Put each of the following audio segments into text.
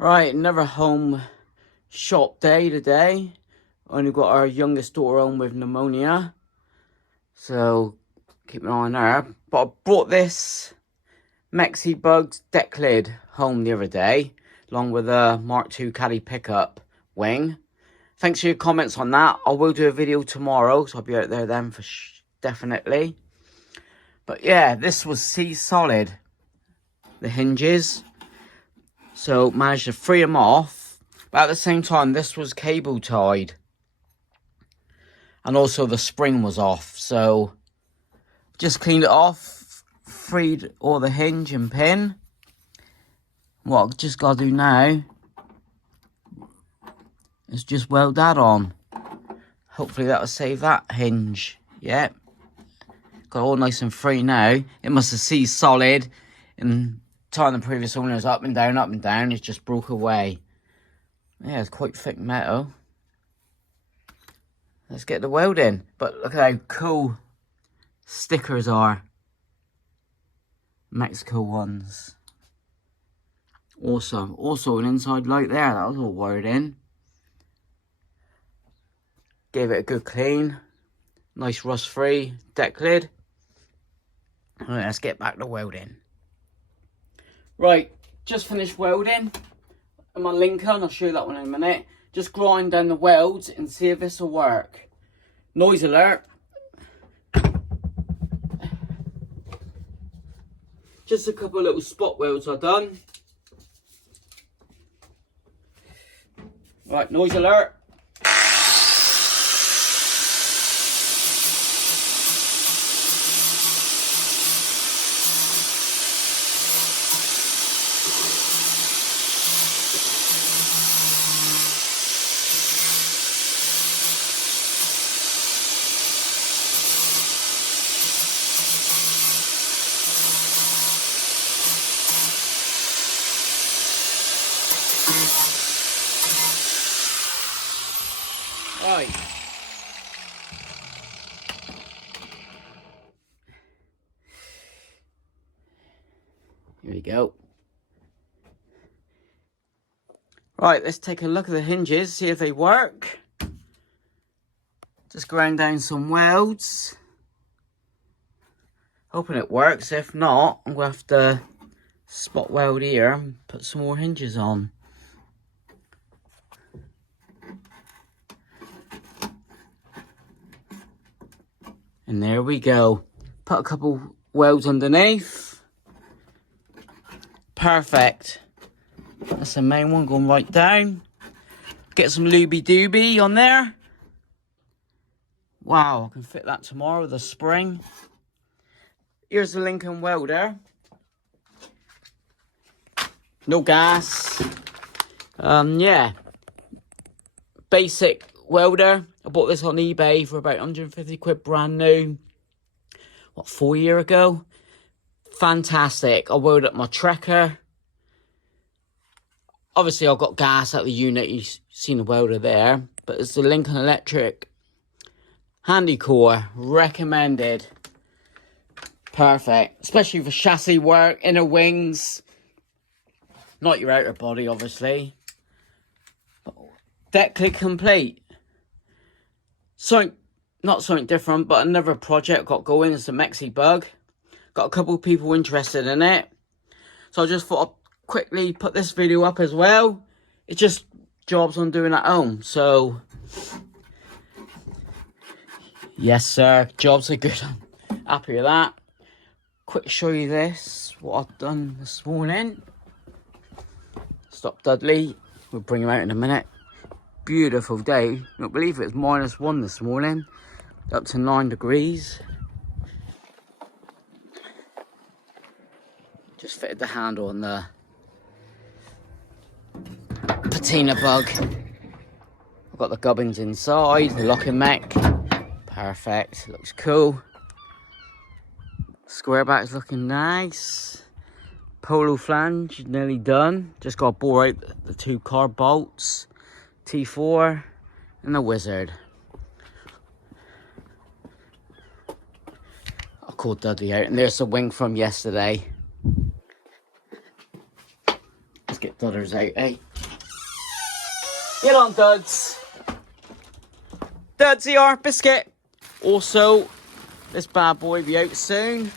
Right, another home shop day today. Only got our youngest daughter home with pneumonia, so keep an eye on her. But I brought this Mexi Bugs decklid home the other day, along with a Mark II caddy pickup wing. Thanks for your comments on that. I will do a video tomorrow, so I'll be out there then for definitely. But yeah, this was solid, the hinges. So managed to free them off, but at the same time this was cable tied, and also the spring was off. So just cleaned it off, freed all the hinge and pin. What I've just got to do now is just weld that on. Hopefully that'll save that hinge. Yep, got all nice and free now. It must have seized solid and tying the previous owners up and down, it's just broke away. Yeah, it's quite thick metal. Let's get the weld in. But look at how cool stickers are. Mexico ones. Awesome. Also an inside light there, that was all wired in. Gave it a good clean. Nice rust free deck lid. Alright, let's get back to welding. Right, just finished welding on my Lincoln. I'll show you that one in a minute. Just grind down the welds and see if this will work. Noise alert. Just a couple of little spot welds I've done. Right, noise alert. Right. Here we go. Right, let's take a look at the hinges, see if they work. Just grind down some welds. Hoping it works. If not, I'm going to have to spot weld here and put some more hinges on. And there we go. Put a couple welds underneath. Perfect. That's the main one going right down. Get some looby dooby on there. Wow, I can fit that tomorrow with a spring. Here's the Lincoln welder. No gas. Yeah. Basic welder. I bought this on eBay for about 150 quid brand new. What, 4 years ago? Fantastic. I welded up my Trekker. Obviously I've got gas at the unit. You've seen the welder there. But it's the Lincoln Electric Handy Core. Recommended. Perfect. Especially for chassis work, inner wings. Not your outer body, obviously. Decklid complete. Not something different, but another project got going. It's a Mexi Bug. Got a couple of people interested in it. So I just thought I'd quickly put this video up as well. It's just jobs I'm doing at home. So, yes sir, jobs are good. I'm happy with that. Quick show you this, what I've done this morning. Stop Dudley. We'll bring him out in a minute. Beautiful day. Don't believe it, it's -1 this morning. Up to 9 degrees. Just fitted the handle on the patina bug. I've got the gubbins inside, the locking mech. Perfect, looks cool. Square back's looking nice. Polo flange nearly done. Just got to bore out the 2 car bolts. T4 and the wizard. I'll call Dudley out, and there's the wing from yesterday. Let's get Dudders out, eh? Get on, Duds. Duds here, biscuit. Also, this bad boy be out soon.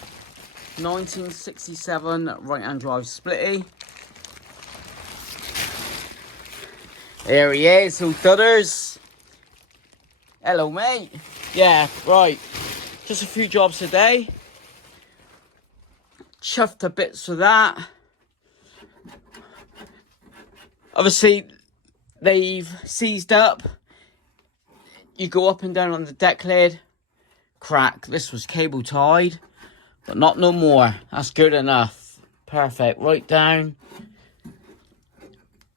1967 right-hand drive splitty. There he is, little Dudders. Hello, mate. Yeah, right. Just a few jobs today. Chuffed to bits for that. Obviously, they've seized up. You go up and down on the deck lid. Crack. This was cable tied. But not no more. That's good enough. Perfect. Right down.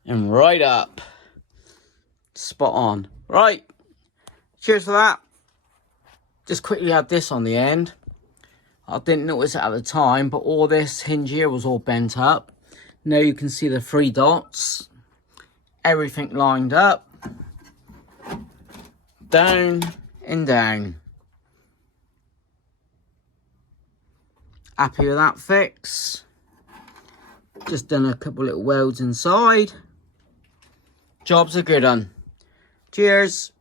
And right up. Spot on. Right. Cheers for that. Just quickly had this on the end. I didn't notice it at the time, but all this hinge here was all bent up. Now you can see the 3 dots. Everything lined up. Down and down. Happy with that fix. Just done a couple little welds inside. Job's a good one. Cheers.